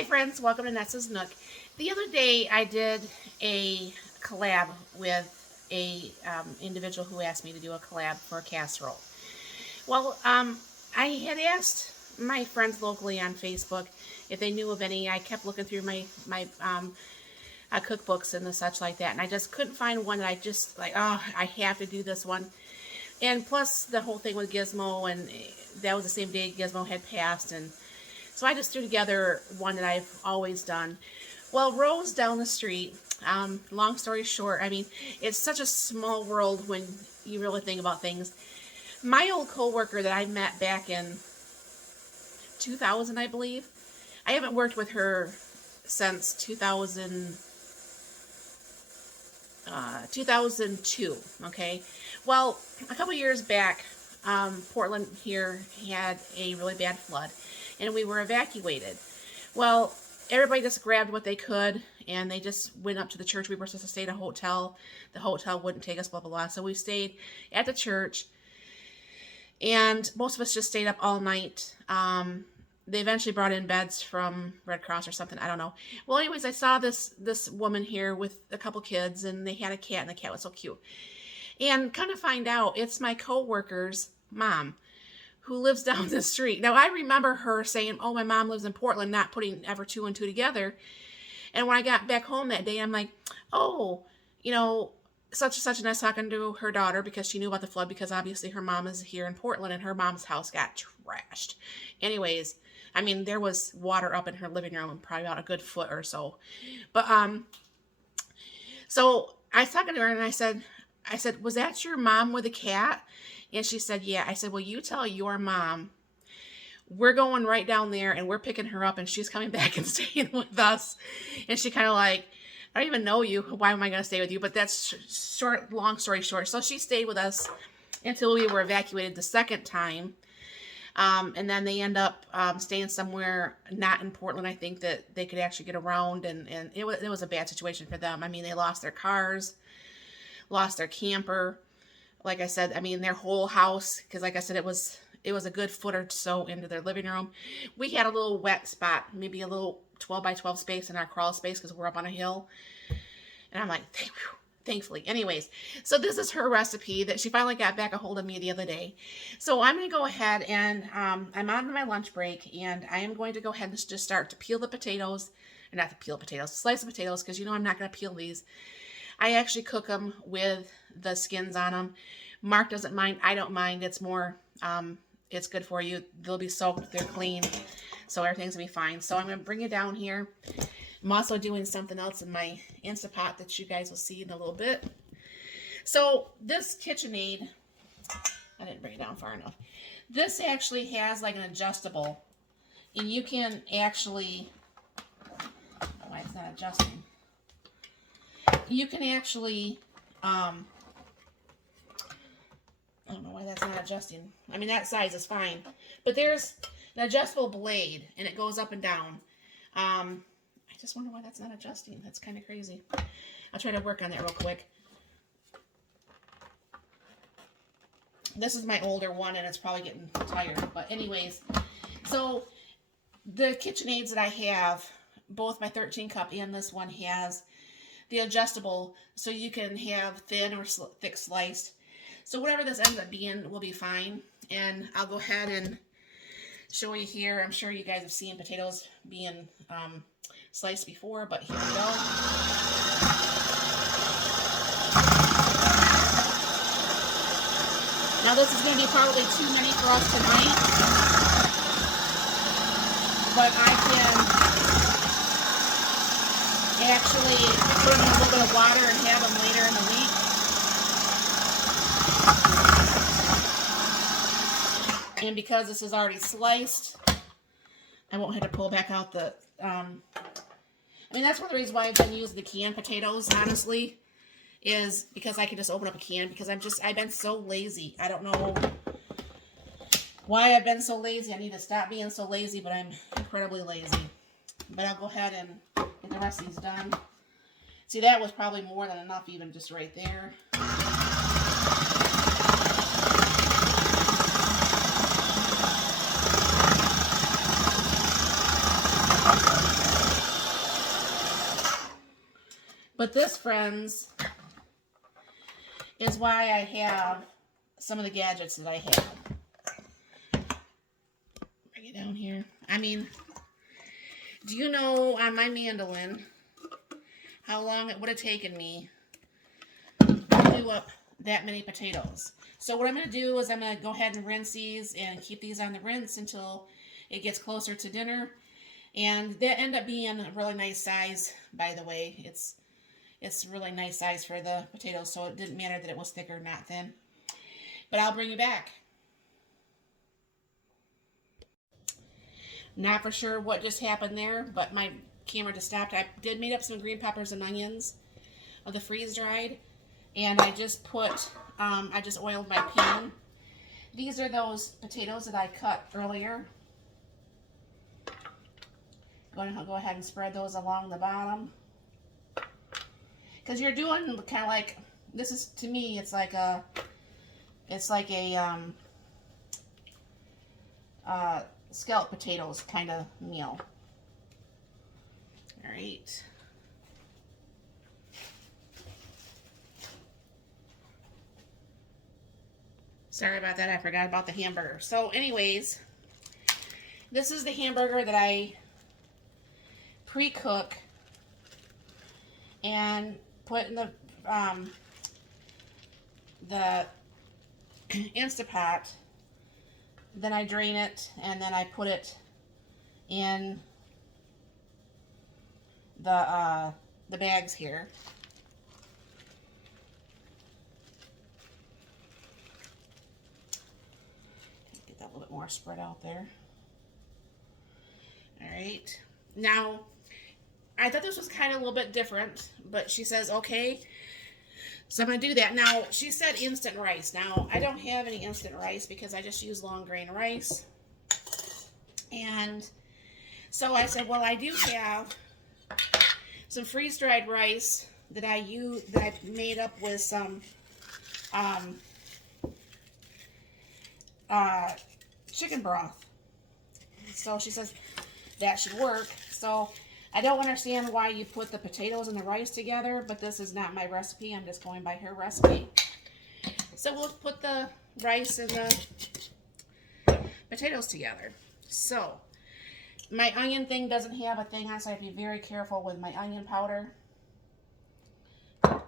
Hi friends, welcome to Nessa's Nook. The other day I did a collab with a individual who asked me to do a collab for a casserole. Well, I had asked my friends locally on Facebook if they knew of any. I kept looking through my cookbooks and the such like that, and I just couldn't find one that I just like, oh, I have to do this one. And plus the whole thing with Gizmo, and that was the same day Gizmo had passed, and so I just threw together one that I've always done. Well, Rose down the street, long story short, I mean, it's such a small world when you really think about things. My old coworker that I met back in 2000, I believe, I haven't worked with her since 2002, okay? Well, a couple years back, Portland here had a really bad flood, and we were evacuated. Well, everybody just grabbed what they could, and they just went up to the church. We were supposed to stay at a hotel. The hotel wouldn't take us, blah, blah, blah. So we stayed at the church, and most of us just stayed up all night. They eventually brought in beds from Red Cross or something. I don't know. Well, anyways, I saw this woman here with a couple kids, and they had a cat, and the cat was so cute. And kind of find out, it's my coworker's mom who lives down the street. Now, I remember her saying, oh, my mom lives in Portland, not putting ever two and two together. And when I got back home that day, I'm like, oh, you know, such and such, and I was talking to her daughter because she knew about the flood, because obviously her mom is here in Portland, and her mom's house got trashed. Anyways, I mean, there was water up in her living room, probably about a good foot or so. But, so I was talking to her, and I said, was that your mom with a cat? And she said, yeah. I said, well, you tell your mom we're going right down there, and we're picking her up, and she's coming back and staying with us. And she kind of like, I don't even know you. Why am I going to stay with you? But that's short, long story short. So she stayed with us until we were evacuated the second time. And then they end up staying somewhere not in Portland. I think that they could actually get around, and it was a bad situation for them. I mean, they lost their cars, lost their camper. Like I said, I mean, their whole house, because like I said, it was a good foot or so into their living room. We had a little wet spot, maybe a little 12 by 12 space in our crawl space, because we're up on a hill. And I'm like, thankfully. Anyways, so this is her recipe that she finally got back a hold of me the other day. So I'm going to go ahead, and I'm on my lunch break, and I am going to go ahead and just start to peel the potatoes. Or not to peel potatoes, slice the potatoes, because you know I'm not going to peel these. I actually cook them with the skins on them. Mark doesn't mind. I don't mind. It's more, it's good for you. They'll be soaked. They're clean. So everything's going to be fine. So I'm going to bring it down here. I'm also doing something else in my Instapot that you guys will see in a little bit. So this KitchenAid, I didn't bring it down far enough. This actually has like an adjustable. And you can actually, why it's not adjusting. You can actually, I don't know why that's not adjusting. I mean, that size is fine. But there's an adjustable blade, and it goes up and down. I just wonder why that's not adjusting. That's kind of crazy. I'll try to work on that real quick. This is my older one, and it's probably getting tired. But anyways, so the KitchenAids that I have, both my 13 cup and this one, has the adjustable, so you can have thin or thick sliced. So whatever this ends up being will be fine. And I'll go ahead and show you here. I'm sure you guys have seen potatoes being sliced before, but here we go. Now this is going to be probably too many for us tonight, but I can actually put them in a little bit of water and have them later in the week. And because this is already sliced, I won't have to pull back out the, I mean, that's one of the reasons why I've been using the canned potatoes, honestly, is because I can just open up a can, because I've been so lazy. I don't know why I've been so lazy. I need to stop being so lazy, but I'm incredibly lazy. But I'll go ahead and get the rest of these done. See, that was probably more than enough, even just right there. But this, friends, is why I have some of the gadgets that I have. Bring it down here. I mean, do you know on my mandolin how long it would have taken me to do up that many potatoes? So what I'm going to do is I'm going to go ahead and rinse these and keep these on the rinse until it gets closer to dinner. And they end up being a really nice size, by the way. It's really nice size for the potatoes, so it didn't matter that it was thick or not thin. But I'll bring you back. Not for sure what just happened there, but my camera just stopped. I did make up some green peppers and onions of the freeze-dried, and I just put, I just oiled my pan. These are those potatoes that I cut earlier. Going to go ahead and spread those along the bottom. Because you're doing kind of like, this is, to me, it's like a scalloped potatoes kind of meal. All right. Sorry about that, I forgot about the hamburger. So anyways, this is the hamburger that I pre-cook and put in the Instapot. Then I drain it and then I put it in the bags here. Get that a little bit more spread out there. All right. Now, I thought this was kind of a little bit different, but she says, okay, so I'm going to do that. Now, she said instant rice. Now, I don't have any instant rice because I just use long grain rice. And so I said, well, I do have some freeze-dried rice that I made up with some chicken broth. So she says that should work. So I don't understand why you put the potatoes and the rice together, but this is not my recipe. I'm just going by her recipe. So we'll put the rice and the potatoes together. So my onion thing doesn't have a thing on, so I have to be very careful with my onion powder.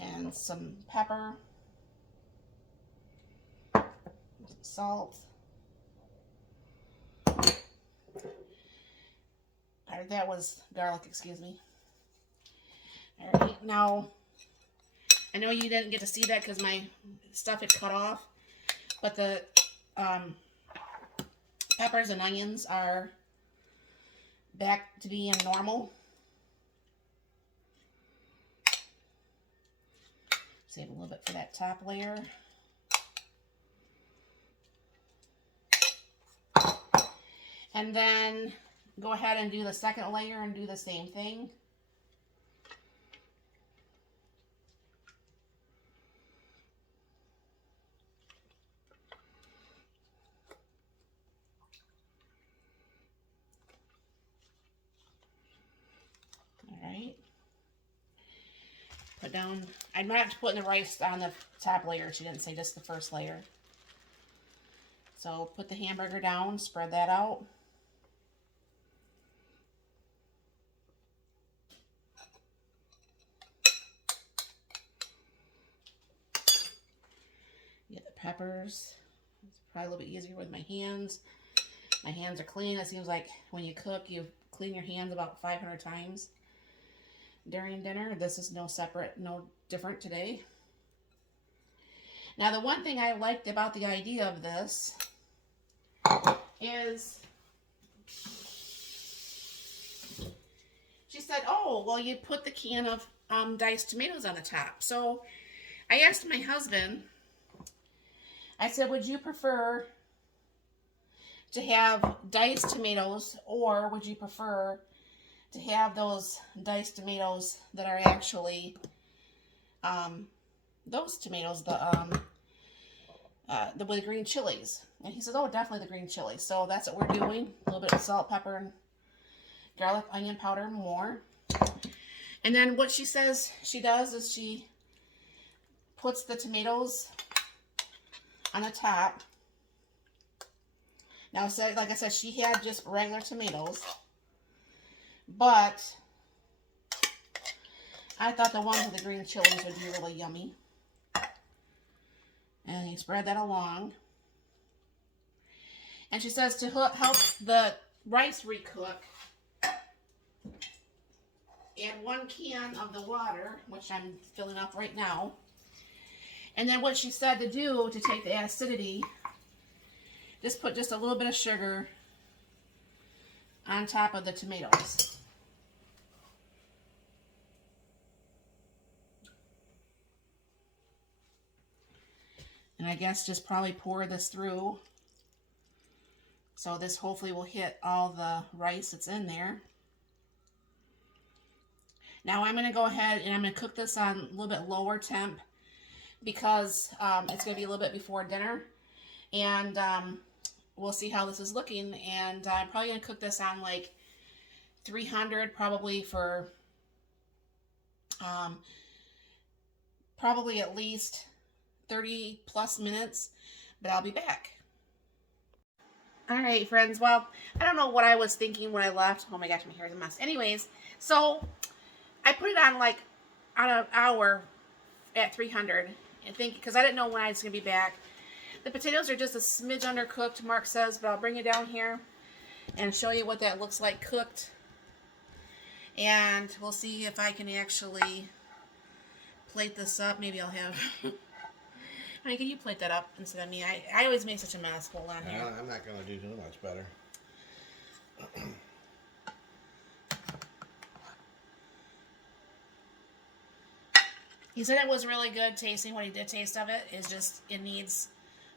And some pepper. Some salt. That was garlic, excuse me. All right, now, I know you didn't get to see that because my stuff had cut off, but the peppers and onions are back to being normal. Save a little bit for that top layer. And then go ahead and do the second layer and do the same thing. All right. Put down, I'm not putting the rice on the top layer. She didn't say, just the first layer. So put the hamburger down, spread that out. Get the peppers. It's probably a little bit easier with my hands. My hands are clean. It seems like when you cook, you clean your hands about 500 times during dinner. This is no different today. Now, the one thing I liked about the idea of this is she said, oh, well, you put the can of diced tomatoes on the top. So I asked my husband, I said, would you prefer to have diced tomatoes, or would you prefer to have those diced tomatoes that are actually those tomatoes, with the green chilies? And he said, oh, definitely the green chilies. So that's what we're doing. A little bit of salt, pepper, and garlic, onion powder, more. And then what she says she does is she puts the tomatoes on the top. Now, so, like I said, she had just regular tomatoes, but I thought the ones with the green chilies would be really yummy. And you spread that along. And she says to help the rice recook, add 1 can of the water, which I'm filling up right now. And then what she said to do to take the acidity, just put just a little bit of sugar on top of the tomatoes. And I guess just probably pour this through. So this hopefully will hit all the rice that's in there. Now I'm going to go ahead and I'm going to cook this on a little bit lower temp because it's going to be a little bit before dinner. And we'll see how this is looking. And I'm probably going to cook this on like 300 probably for probably at least 30 plus minutes. But I'll be back. Alright friends, well, I don't know what I was thinking when I left. Oh my gosh, my hair is a mess. Anyways, so I put it on like on an hour at 300, and because I didn't know when I was going to be back. The potatoes are just a smidge undercooked, Mark says, but I'll bring it down here and show you what that looks like cooked. And we'll see if I can actually plate this up. Maybe I'll have... Honey, can you plate that up instead of me? I always make such a mess. Hold on here. I'm not going to do too much better. He said it was really good tasting. What he did taste of it is just, it needs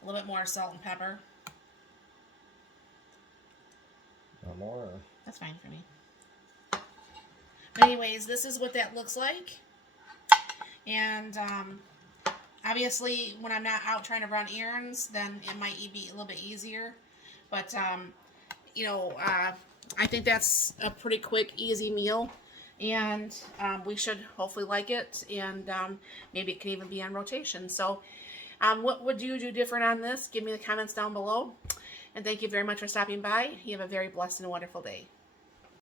a little bit more salt and pepper. No more? That's fine for me. But anyways, this is what that looks like. And obviously, when I'm not out trying to run errands, then it might be a little bit easier. But, you know, I think that's a pretty quick, easy meal. And we should hopefully like it. And maybe it can even be on rotation. So, what would you do different on this? Give me the comments down below. And thank you very much for stopping by. You have a very blessed and wonderful day.